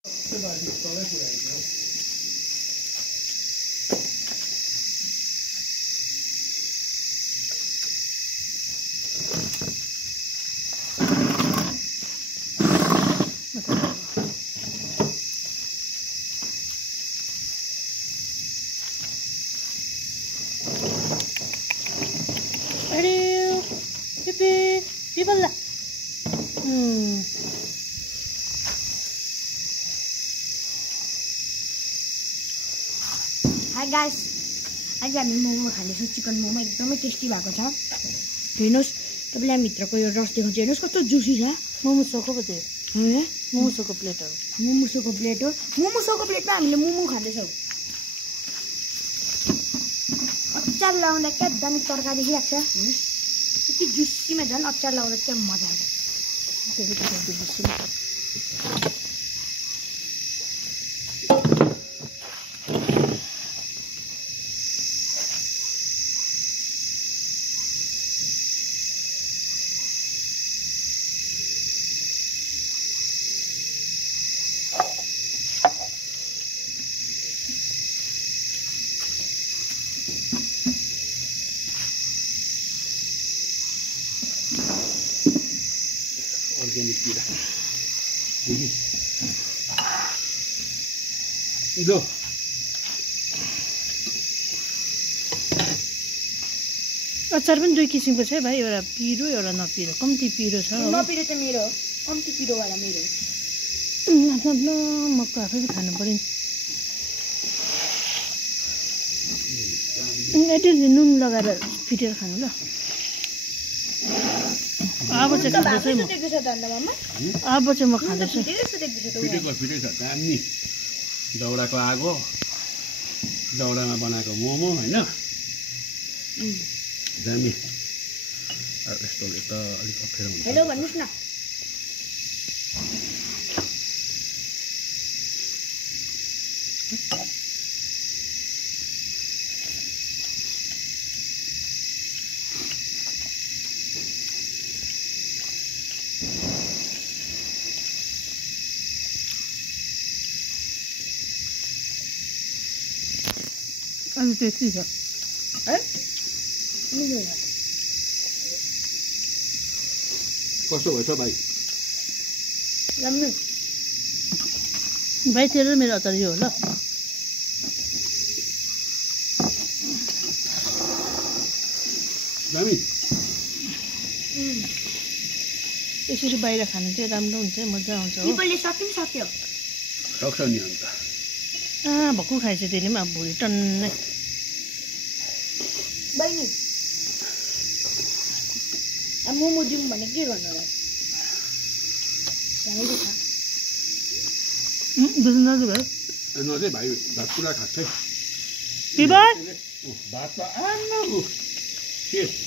Aduh, pipi, pipi lah. Hi guys, आज हामी momo खाँदैछौँ chicken momo एकदमै टेस्टी भएको छ हेर्नुस् तपाईलाई भित्रको यो रस देखाउँछु हेर्नुस् कस्तो जुसी छ मोमो सोको पो त्यो हे मोमो सोको प्लेट हो मोमो सोको प्लेटमा हामीले मोमो खाँदैछौँ अचार लगाउँदा क्या दामी तरकारी देखिरहेको छ यति जुसीमा झन् अचार लगाउँदा क्या मजा आउँछ Organic pira. Ido. अचार पनि दुई किसिमको छ है भाइ एउटा पिरो एउटा नपिरो कम्ती पिरो छ नपिरो चाहिँ मेरो कम्ती पिरोवाला मेरो मक्का आफै खानु पर्यो यति नुन लगाएर फिटेर खानु ल अब चाहिँ खाँदैछु अब चाहिँ म खाँदैछु फिटेको छ दामी दाउराको आगो दाउरामा बनाएको मोमो हैन दामी यस्तोले त अलिक अप्ठ्यारो हुन्छ हेलो भन्नुस् न अलि टेस्टी छ है कस्तो भएछ भाइ राम्रो भाइ तेरो मेरो अचार यो हो ल दामी यसरी बाहिर खानु चाहिँ राम्रो हुन्छ मजा आउँछ हो पिपलले सक्यो सक्छ नि अन्त भक्कु खाएछ त्यसले पनि अब भुँडी टन्नै बहिनी अब मोमो दिउँ भने के गर्नु होला बुझ्नु नजाऊ भाइ नजै भाइ भात पुरा खान्छ है पिपल भात त आम्माहु के